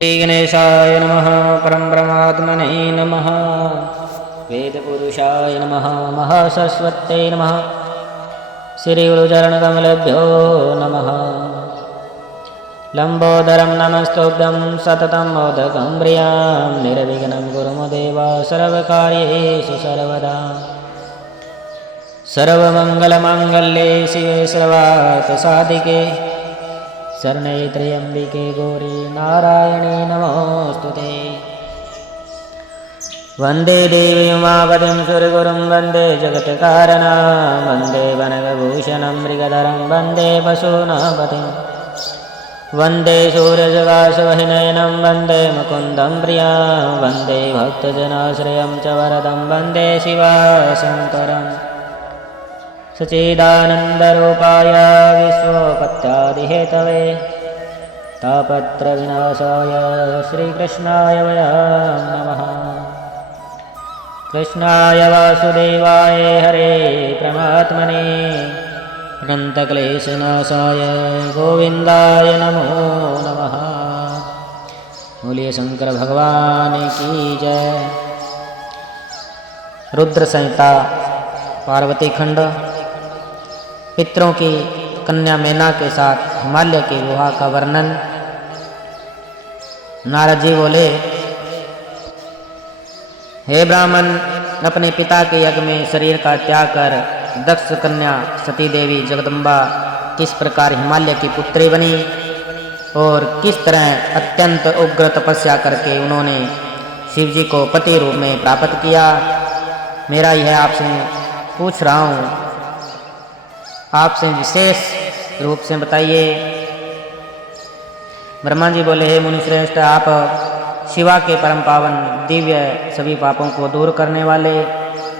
श्रीगणेशाय नमः। परब्रह्मात्मने नमः। वेदपुरुषाय नमः। महासरस्वत्यै नमः। श्रीगुरुचरणकमलेभ्यो नमः। लम्बोदरं नमस्तुभ्यं सततं मोदकं प्रियां निर्विघ्नं कुरु मो देव सर्वकार्येषु सर्वदा। सर्वमङ्गलमाङ्गल्ये शिवे सर्वार्थसाधिके शरणे त्र्यम्बिके गौरी नारायणी नमोस्तुते। वन्दे देवीं उमापतिं सुरगुरुं वन्दे जगत्कारणं वन्दे वनगभूषणं मृगधरं वन्दे पशूनापतिं वन्दे सूर्यजगाशवहिनयनं वन्दे मुकुन्दं प्रियां वन्दे भक्तजनाश्रयं च वरदं वन्दे शिवशङ्करम् सच्चिदानन्दरूपाय विश्वोपत्यादिहेतवे तापत्रविनाशाय श्रीकृष्णाय वयं नमः। कृष्णाय वासुदेवाय हरे परमात्मने अनन्तक्लेशनाशाय गोविन्दाय नमो नमः। बोलिए शंकर भगवान की जय। रुद्र संहिता पार्वती खंड। पितरों की कन्या मैना के साथ हिमालय के विवाह का वर्णन। नारद जी बोले, हे ब्राह्मण, अपने पिता के यज्ञ में शरीर का त्याग कर दक्ष कन्या सती देवी जगदम्बा किस प्रकार हिमालय की पुत्री बनी और किस तरह अत्यंत उग्र तपस्या करके उन्होंने शिवजी को पति रूप में प्राप्त किया, मेरा यह आपसे पूछ रहा हूँ, आपसे विशेष रूप से बताइए। ब्रह्मा जी बोले, हे मुनिश्रेष्ठ, आप शिवा के परम पावन दिव्य सभी पापों को दूर करने वाले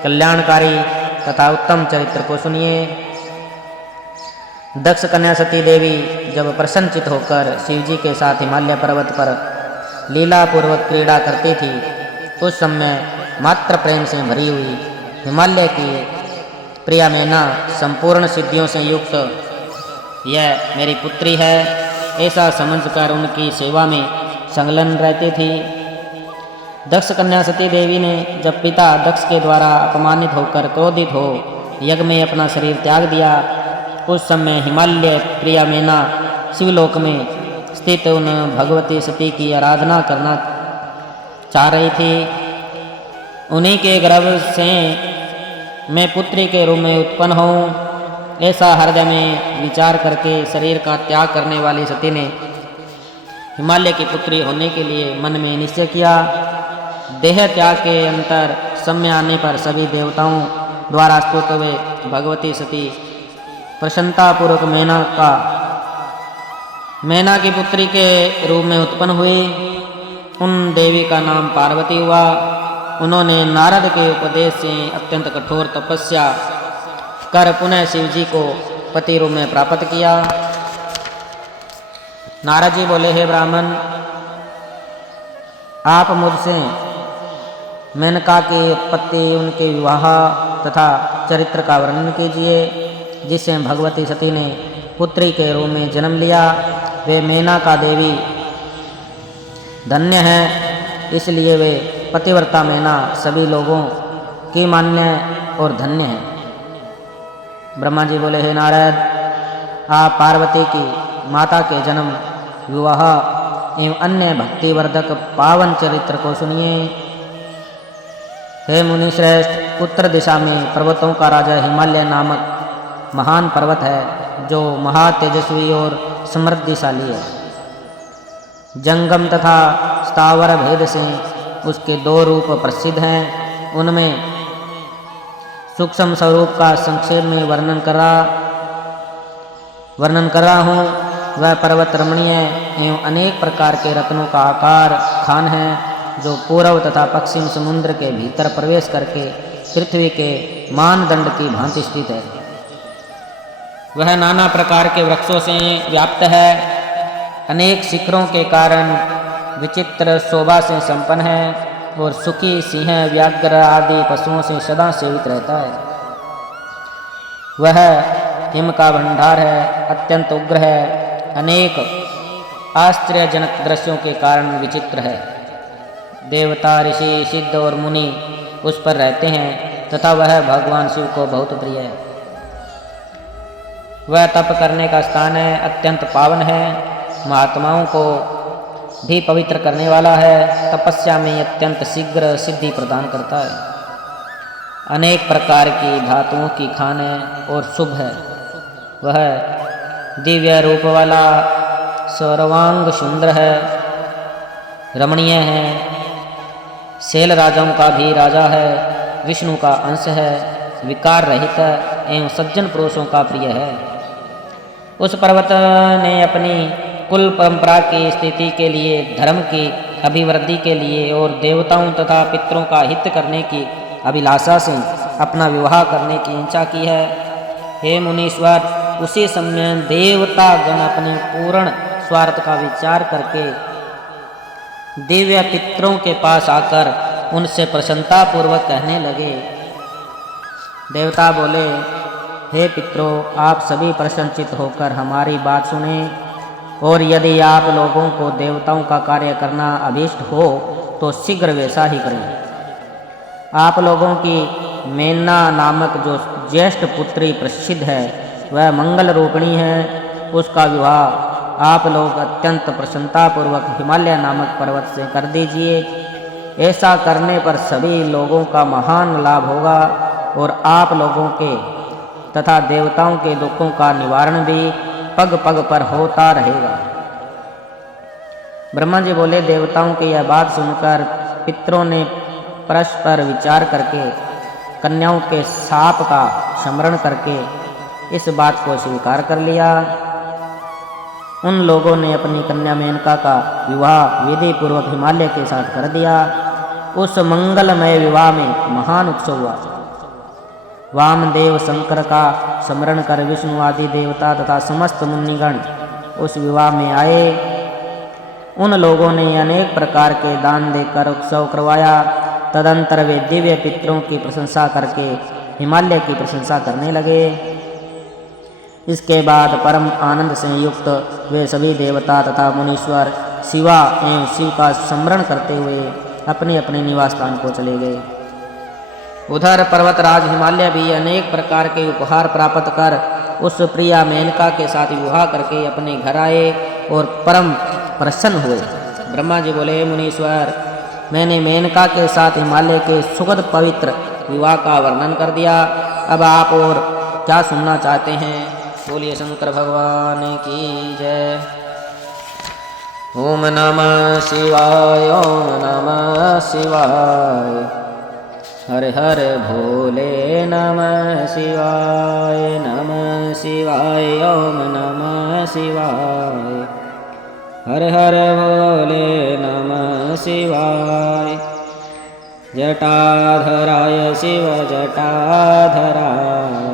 कल्याणकारी तथा उत्तम चरित्र को सुनिए। दक्ष कन्या सती देवी जब प्रसन्नचित होकर शिवजी के साथ हिमालय पर्वत पर लीला पूर्वक क्रीड़ा करती थी, उस समय मात्र प्रेम से भरी हुई हिमालय की प्रिया मैना संपूर्ण सिद्धियों से युक्त यह मेरी पुत्री है, ऐसा समझकर उनकी सेवा में संलग्न रहती थी। दक्ष कन्या सती देवी ने जब पिता दक्ष के द्वारा अपमानित होकर क्रोधित हो यज्ञ में अपना शरीर त्याग दिया, उस समय हिमालय प्रिया मैना शिवलोक में स्थित उन भगवती सती की आराधना करना चाह रही थी। उन्हीं के गर्भ से मैं पुत्री के रूप में उत्पन्न हूँ, ऐसा हृदय में विचार करके शरीर का त्याग करने वाली सती ने हिमालय की पुत्री होने के लिए मन में निश्चय किया। देह त्याग के अंतर समय आने पर सभी देवताओं द्वारा स्तुत हुए भगवती सती प्रसन्नतापूर्वक मैना की पुत्री के रूप में उत्पन्न हुई। उन देवी का नाम पार्वती हुआ। उन्होंने नारद के उपदेश से अत्यंत कठोर तपस्या कर पुनः शिवजी को पति रूप में प्राप्त किया। नारद जी बोले, हे ब्राह्मण, आप मुझसे मेनका की उत्पत्ति, उनके विवाह तथा चरित्र का वर्णन कीजिए, जिससे भगवती सती ने पुत्री के रूप में जन्म लिया। वे मेनका देवी धन्य है, इसलिए वे पतिव्रता मैना सभी लोगों की मान्य और धन्य है। ब्रह्मा जी बोले, हे नारद, आप पार्वती की माता के जन्म, विवाह एवं अन्य भक्तिवर्धक पावन चरित्र को सुनिए। हे मुनिश्रेष्ठ, उत्तर दिशा में पर्वतों का राजा हिमालय नामक महान पर्वत है, जो महातेजस्वी और समृद्धिशाली है। जंगम तथा स्थावर भेद से उसके दो रूप प्रसिद्ध हैं। उनमें सूक्ष्म स्वरूप का संक्षेप में वर्णन कर रहा हूँ। वह पर्वत रमणीय एवं अनेक प्रकार के रत्नों का आकार खान है, जो पूर्व तथा पश्चिम समुद्र के भीतर प्रवेश करके पृथ्वी के मानदंड की भांति स्थित है। वह नाना प्रकार के वृक्षों से व्याप्त है, अनेक शिखरों के कारण विचित्र शोभा से संपन्न है और सुखी, सिंह, व्याघ्र आदि पशुओं से सदा सेवित रहता है। वह हिम का भंडार है, अत्यंत उग्र है, अनेक आश्चर्यजनक दृश्यों के कारण विचित्र है। देवता, ऋषि, सिद्ध और मुनि उस पर रहते हैं तथा वह भगवान शिव को बहुत प्रिय है। वह तप करने का स्थान है, अत्यंत पावन है, महात्माओं को भी पवित्र करने वाला है, तपस्या में अत्यंत शीघ्र सिद्धि प्रदान करता है, अनेक प्रकार की धातुओं की खान है और शुभ है। वह दिव्य रूप वाला, सर्वांग सुंदर है, रमणीय है, शैल राजाओं का भी राजा है, विष्णु का अंश है, विकार रहित एवं सज्जन पुरुषों का प्रिय है। उस पर्वत ने अपनी कुल परंपरा की स्थिति के लिए, धर्म की अभिवृद्धि के लिए और देवताओं तथा पितरों का हित करने की अभिलाषा से अपना विवाह करने की इच्छा की है। हे मुनीश्वर, उसी समय देवता गण अपने पूर्ण स्वार्थ का विचार करके दिव्य पितरों के पास आकर उनसे प्रसन्नता पूर्वक कहने लगे। देवता बोले, हे पितरों, आप सभी प्रसन्नचित होकर हमारी बात सुने और यदि आप लोगों को देवताओं का कार्य करना अभीष्ट हो तो शीघ्र वैसा ही करें। आप लोगों की मेना नामक जो ज्येष्ठ पुत्री प्रसिद्ध है, वह मंगल रूपिणी है। उसका विवाह आप लोग अत्यंत प्रसन्नतापूर्वक हिमालय नामक पर्वत से कर दीजिए। ऐसा करने पर सभी लोगों का महान लाभ होगा और आप लोगों के तथा देवताओं के दुखों का निवारण भी पग पग पर होता रहेगा। ब्रह्मा जी बोले, देवताओं की यह बात सुनकर पितरों ने परस्पर विचार करके कन्याओं के शाप का स्मरण करके इस बात को स्वीकार कर लिया। उन लोगों ने अपनी कन्या मेनका का विवाह विधि पूर्वक हिमालय के साथ कर दिया। उस मंगलमय विवाह में महान उत्सव हुआ। वामदेव शंकर का स्मरण कर विष्णु आदि देवता तथा समस्त मुनिगण उस विवाह में आए। उन लोगों ने अनेक प्रकार के दान देकर उत्सव करवाया। तदंतर वे दिव्य पितरों की प्रशंसा करके हिमालय की प्रशंसा करने लगे। इसके बाद परम आनंद से युक्त वे सभी देवता तथा मुनीश्वर शिवा एवं शिव का स्मरण करते हुए अपने अपने निवास स्थान को चले गए। उधर पर्वतराज हिमालय भी अनेक प्रकार के उपहार प्राप्त कर उस प्रिया मेनका के साथ विवाह करके अपने घर आए और परम प्रसन्न हुए। ब्रह्मा जी बोले, मुनीश्वर, मैंने मेनका के साथ हिमालय के सुखद पवित्र विवाह का वर्णन कर दिया। अब आप और क्या सुनना चाहते हैं? बोलिए शंकर भगवान की जय। ओम नमः शिवाय, ओम नमः शिवाय, हर हर भोले नमः शिवाय, नमः शिवाय, ओम नमः शिवाय, हर हर भोले नमः शिवाय। जटाधराय शिव जटाधराय,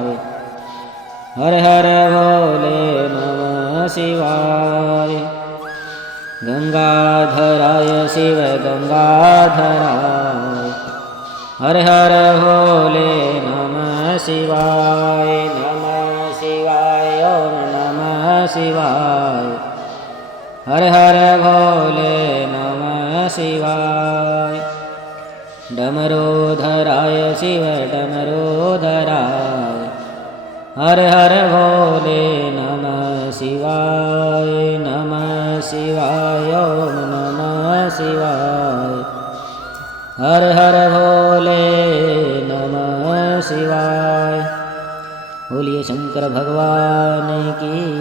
हर हर भोले नमः शिवाय। गंगाधराय शिव गंगाधराय, हर हर भोले नमः शिवाय, नमः शिवाय, ओम नमः शिवाय, हर हर भोले नमः शिवाय। डमरूधराय शिव डमरूधराय, हर हर भोले नमः शिवाय, नमः शिवाय, ओम नमः शिवाय, हर हर भोले नमः शिवाय। बोलिए शंकर भगवान की